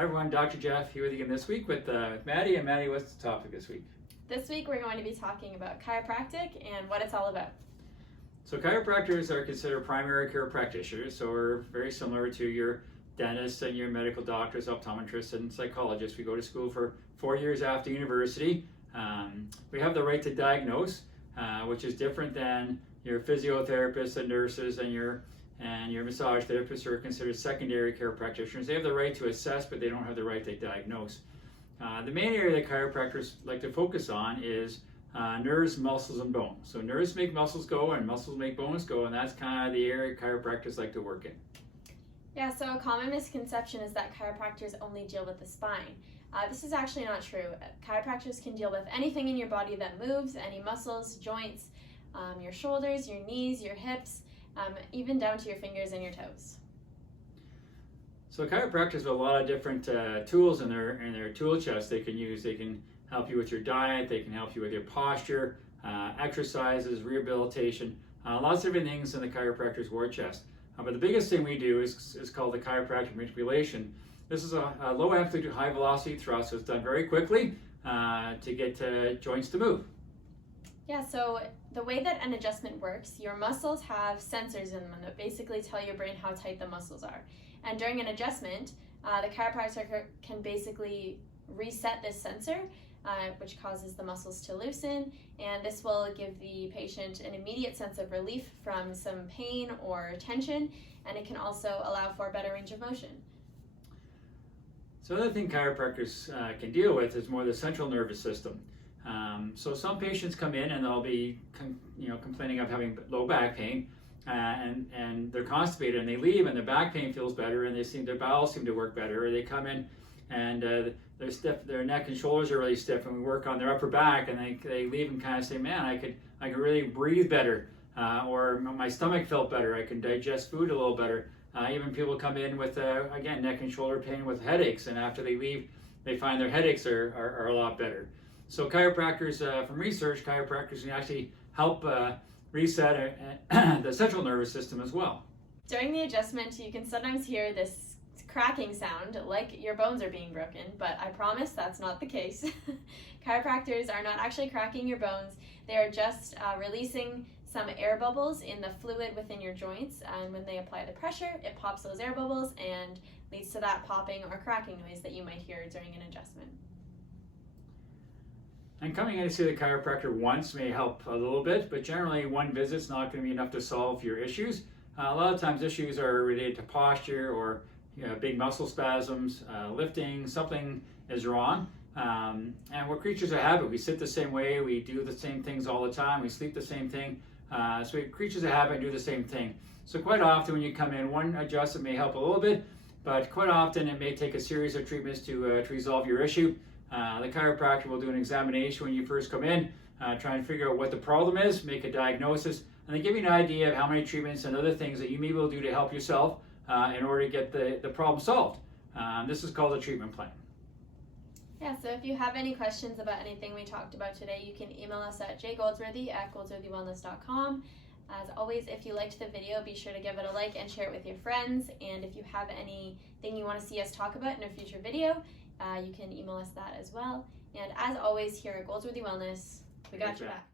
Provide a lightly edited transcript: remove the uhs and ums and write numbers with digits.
Hi everyone, Dr. Jeff here with you again this week with Maddy. And Maddy, what's the topic this week? This week we're going to be talking about chiropractic and what it's all about. So chiropractors are considered primary care practitioners, so we're very similar to your dentists and your medical doctors, optometrists, and psychologists. We go to school for 4 years after university. We have the right to diagnose, which is different than your physiotherapists and nurses and your massage therapists who are considered secondary care practitioners. They have the right to assess, but they don't have the right to diagnose. The main area that chiropractors like to focus on is nerves, muscles, and bones. So nerves make muscles go and muscles make bones go, and that's kind of the area chiropractors like to work in. Yeah, so a common misconception is that chiropractors only deal with the spine. This is actually not true. Chiropractors can deal with anything in your body that moves, any muscles, joints, your shoulders, your knees, your hips, even down to your fingers and your toes. So chiropractors have a lot of different tools in their tool chest they can use. They can help you with your diet, they can help you with your posture, exercises, rehabilitation, lots of different things in the chiropractor's war chest. But the biggest thing we do is called the chiropractic manipulation. This is a low amplitude, high velocity thrust, so it's done very quickly to get joints to move. Yeah, so the way that an adjustment works, your muscles have sensors in them that basically tell your brain how tight the muscles are. And during an adjustment, the chiropractor can basically reset this sensor, which causes the muscles to loosen, and this will give the patient an immediate sense of relief from some pain or tension, and it can also allow for a better range of motion. So the other thing chiropractors can deal with is more the central nervous system. So some patients come in and they'll be complaining of having low back pain, and they're constipated, and they leave and their back pain feels better and their bowels seem to work better, or they come in and they're stiff, their neck and shoulders are really stiff, and we work on their upper back, and they leave and kind of say, man, I could really breathe better, or my stomach felt better, I can digest food a little better. Even people come in with again, neck and shoulder pain with headaches, and after they leave they find their headaches are a lot better. So chiropractors, from research, chiropractors can actually help reset the central nervous system as well. During the adjustment, you can sometimes hear this cracking sound like your bones are being broken, but I promise that's not the case. Chiropractors are not actually cracking your bones. They are just releasing some air bubbles in the fluid within your joints, and when they apply the pressure, it pops those air bubbles and leads to that popping or cracking noise that you might hear during an adjustment. And coming in to see the chiropractor once may help a little bit, but generally one visit's not going to be enough to solve your issues. A lot of times issues are related to posture or big muscle spasms, lifting, something is wrong. And we're creatures of habit. We sit the same way, we do the same things all the time, we sleep the same thing. So we're creatures of habit and do the same thing. So quite often when you come in, one adjustment may help a little bit, but quite often it may take a series of treatments to resolve your issue. The chiropractor will do an examination when you first come in, try and figure out what the problem is, make a diagnosis, and then give you an idea of how many treatments and other things that you may be able to do to help yourself in order to get the problem solved. This is called a treatment plan. Yeah, so if you have any questions about anything we talked about today, you can email us at jgoldsworthy@goldsworthywellness.com. As always, if you liked the video, be sure to give it a like and share it with your friends. And if you have anything you want to see us talk about in a future video, you can email us that as well. And as always, here at Goldsworthy Wellness, we got your back.